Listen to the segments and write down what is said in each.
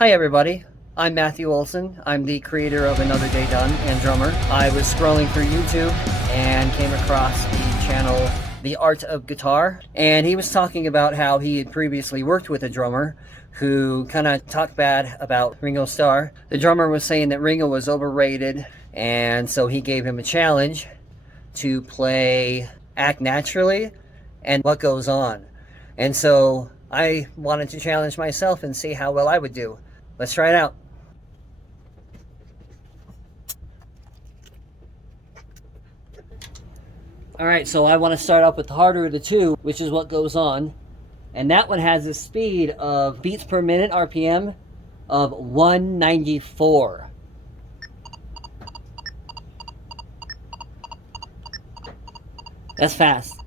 Hi everybody, I'm Matthew Olson. I'm the creator of Another Day Done and drummer. I was scrolling through YouTube and came across the channel The Art of Guitar, and he was talking about how he had previously worked with a drummer who kind of talked bad about Ringo Starr. The drummer was saying that Ringo was overrated, and so he gave him a challenge to play Act Naturally and What Goes On. And so I wanted to challenge myself and see how well I would do. Let's try it out. Alright, so I want to start off with the harder of the two, which is What Goes On. And that one has a speed of beats per minute, RPM, of 194. That's fast.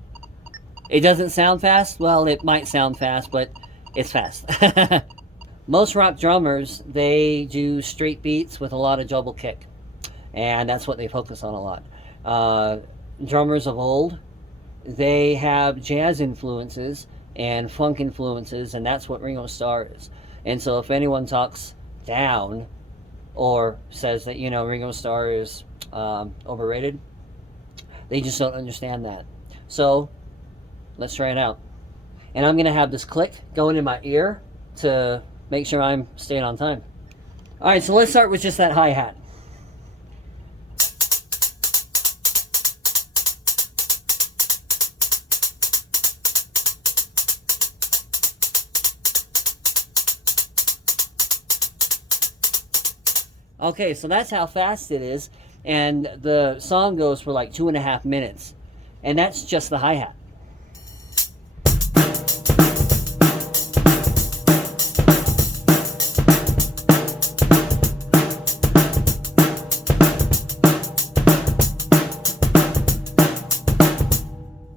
It doesn't sound fast? Well, it might sound fast, but it's fast. Most rock drummers, they do straight beats with a lot of double kick. And that's what they focus on a lot. Drummers of old, they have jazz influences and funk influences, and that's what Ringo Starr is. And so if anyone talks down or says that, Ringo Starr is overrated, they just don't understand that. So let's try it out. And I'm going to have this click going in my ear to make sure I'm staying on time. All right, so let's start with just that hi-hat. Okay, so that's how fast it is, and the song goes for like 2.5 minutes, and that's just the hi-hat.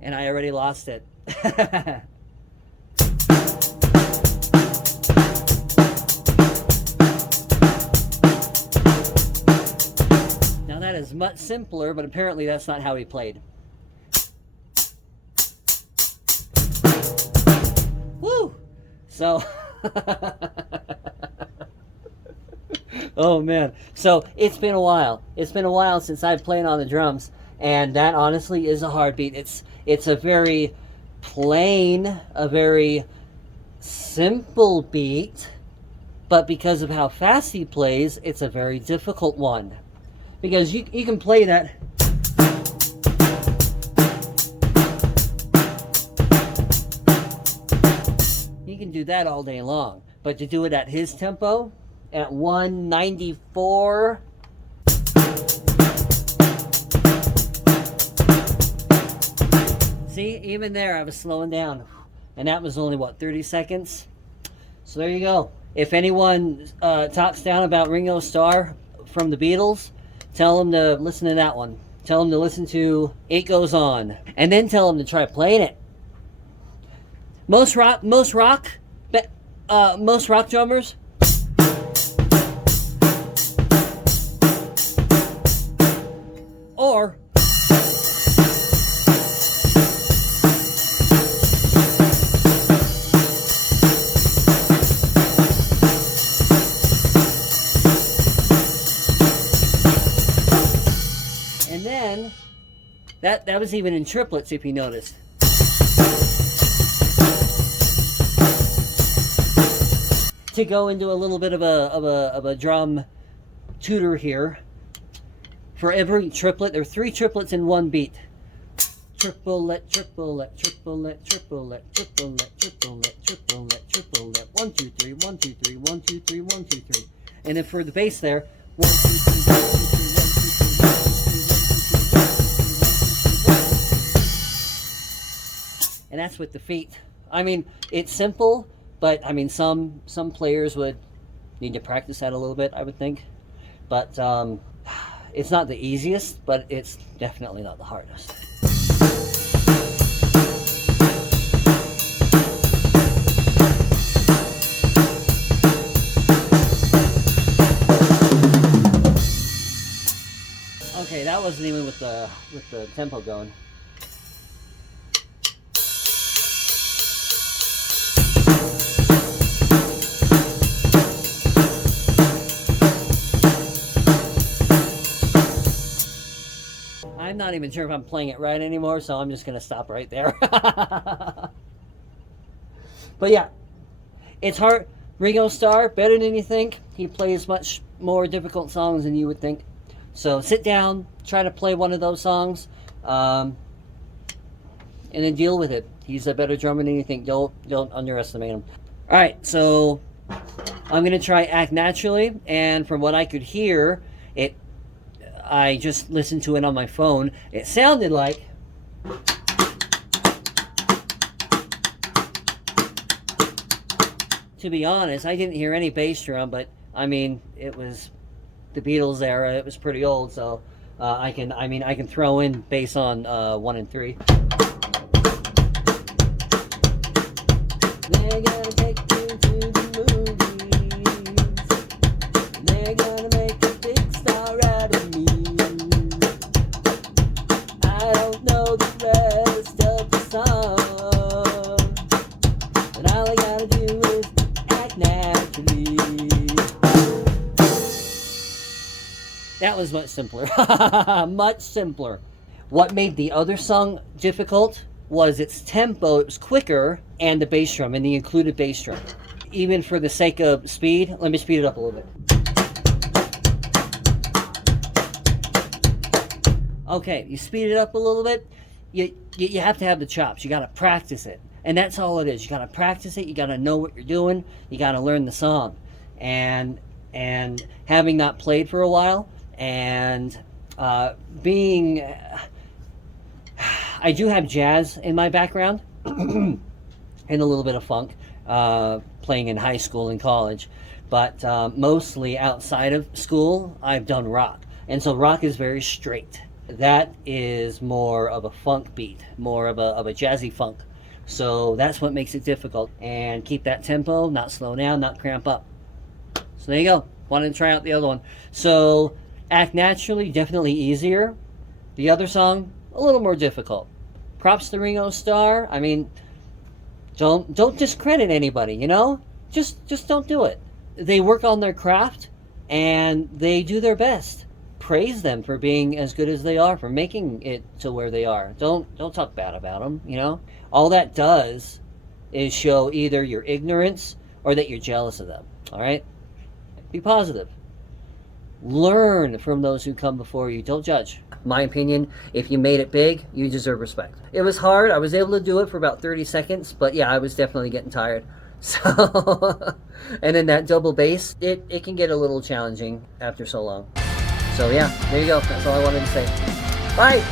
And I already lost it. Now that is much simpler, but apparently that's not how he played. Woo! So, oh man. So it's been a while. It's been a while since I've played on the drums, and that honestly is a hard beat. It's a very plain, a very simple beat, but because of how fast he plays, it's a very difficult one. Because you can play that. You can do that all day long, but to do it at his tempo, at 194, see, even there I was slowing down, and that was only, what, 30 seconds? So there you go. If anyone talks down about Ringo Starr from the Beatles, tell them to listen to that one. Tell them to listen to It Goes On, and then tell them to try playing it. Most rock drummers, or and then that was even in triplets, if you noticed. To go into a little bit of a drum tutor here. For every triplet, there are 3 triplets in one beat. Triplet, triplet, triplet, triplet, triplet, triplet, triplet, triplet. 1, 2, 3, 1, 2, 3, 1, 2, 3, 1, 2, 3. And then for the bass there, 1, 2, 3, 1, 2, 3, 1, 2, 3, 1, 2, 3, 1, 2, 3, 1, 2, 3, 1, 2, 3. And that's with the feet. I mean, it's simple, but I mean, some players would need to practice that a little bit, I would think. But it's not the easiest, but it's definitely not the hardest. Okay, that wasn't even with the tempo going. not even sure if I'm playing it right anymore, so I'm just gonna stop right there. But yeah, it's hard. Ringo Starr, better than you think. He plays much more difficult songs than you would think. So sit down, try to play one of those songs, and then deal with it. He's a better drummer than you think. Don't underestimate him. All right, so I'm gonna try Act Naturally, and from what I could hear, I just listened to it on my phone. It sounded like. To be honest, I didn't hear any bass drum, but I mean, it was the Beatles era. It was pretty old, so I can throw in bass on 1 and 3. They're gonna take you to the movies. They're gonna make a big star out of me. I don't know the rest of the song, but all I gotta do is act naturally. That was much simpler. Much simpler. What made the other song difficult was its tempo. It was quicker, and the bass drum, and the included bass drum. Even for the sake of speed, let me speed it up a little bit. Okay, you speed it up a little bit. You have to have the chops. You got to practice it, and that's all it is. You got to practice it. You got to know what you're doing. You got to learn the song, and having not played for a while, and being. I do have jazz in my background and a little bit of funk, playing in high school and college, but mostly outside of school I've done rock, and so rock is very straight. That is more of a funk beat, more of a jazzy funk, so that's what makes it difficult. And keep that tempo, not slow down, not cramp up. So there you go. Wanted to try out the other one. So Act Naturally, definitely easier. The other song, a little more difficult. Props to Ringo Starr. I mean, don't discredit anybody, you know? Just don't do it. They work on their craft and they do their best. Praise them for being as good as they are, for making it to where they are. Don't talk bad about them, you know? All that does is show either your ignorance or that you're jealous of them, all right? Be positive. Learn from those who come before you. Don't judge. My opinion, if you made it big, you deserve respect. It was hard. I was able to do it for about 30 seconds, but yeah, I was definitely getting tired. So, and then that double bass, it can get a little challenging after so long. So yeah, there you go. That's all I wanted to say. Bye!